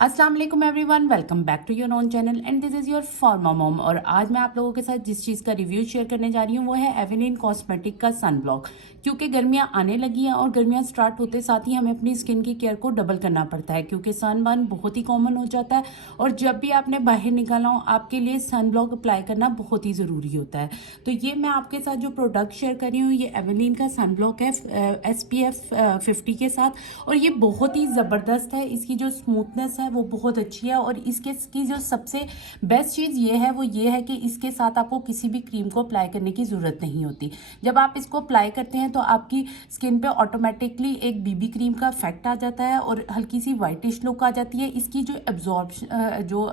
अस्सलाम वालेकुम everyone, welcome back to your own channel and this is your pharma mom. और आज मैं आप लोगों के साथ जिस चीज़ का रिव्यू शेयर करने जा रही हूँ वो है एवेलिन कॉस्मेटिक का सन ब्लॉक। क्योंकि गर्मियाँ आने लगी हैं और गर्मियाँ स्टार्ट होते साथ ही हमें अपनी स्किन की केयर को डबल करना पड़ता है क्योंकि सन बर्न बहुत ही कॉमन हो जाता है और जब भी आपने बाहर निकलना हो आपके लिए सन ब्लॉक अप्लाई करना बहुत ही ज़रूरी होता है। तो ये मैं आपके साथ जो प्रोडक्ट शेयर कर रही हूँ ये एवेलिन का सन ब्लॉक है SPF 50 के साथ। और ये बहुत ही ज़बरदस्त है, इसकी जो स्मूथनेस है वो बहुत अच्छी है। और इसकी जो सबसे बेस्ट चीज़ ये है वो ये है कि इसके साथ आपको किसी भी क्रीम को अप्लाई करने की ज़रूरत नहीं होती। जब आप इसको अप्लाई करते हैं तो आपकी स्किन पे ऑटोमेटिकली एक बीबी क्रीम का इफेक्ट आ जाता है और हल्की सी वाइटिश लुक आ जाती है। इसकी जो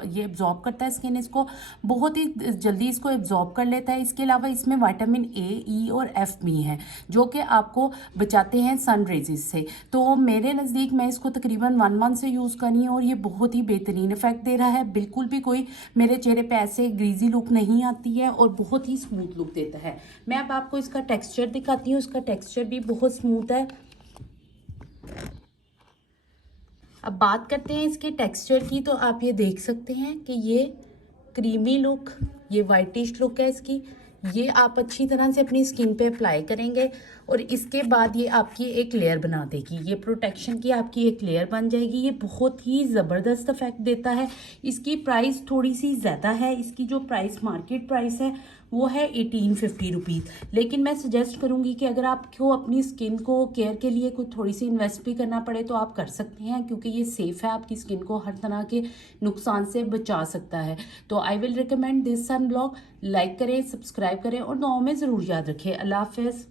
ये एब्जॉर्ब करता है स्किन, इसको बहुत ही जल्दी इसको एब्जॉर्ब कर लेता है। इसके अलावा इसमें विटामिन ए, ई और एफ भी हैं जो कि आपको बचाते हैं सन रेजिस से। तो मेरे नज़दीक मैं इसको तकरीबन 1 मंथ से यूज़ कर रही हूँ और ये बहुत ही बेहतरीन इफेक्ट दे रहा है। बिल्कुल भी कोई मेरे चेहरे पे ऐसे ग्रीजी लुक नहीं आती है और बहुत ही स्मूथ लुक देता है। मैं अब आपको इसका टेक्सचर दिखाती हूँ, इसका टेक्सचर भी बहुत स्मूथ है। अब बात करते हैं इसके टेक्सचर की, तो आप ये देख सकते हैं कि ये क्रीमी लुक, ये वाइटिश लुक है इसकी। ये आप अच्छी तरह से अपनी स्किन पे अप्लाई करेंगे और इसके बाद ये आपकी एक लेयर बना देगी, ये प्रोटेक्शन की आपकी एक लेयर बन जाएगी। ये बहुत ही ज़बरदस्त इफेक्ट देता है। इसकी प्राइस थोड़ी सी ज़्यादा है, इसकी जो प्राइस मार्केट प्राइस है वो है 1850 रुपीज़। लेकिन मैं सजेस्ट करूँगी कि अगर आपको अपनी स्किन को केयर के लिए कुछ थोड़ी सी इन्वेस्ट भी करना पड़े तो आप कर सकते हैं क्योंकि ये सेफ़ है, आपकी स्किन को हर तरह के नुकसान से बचा सकता है। तो I will recommend this sunblock. Like करें, सब्सक्राइब करें और दुआओं में ज़रूर याद रखें। अल्लाह हाफ़िज़।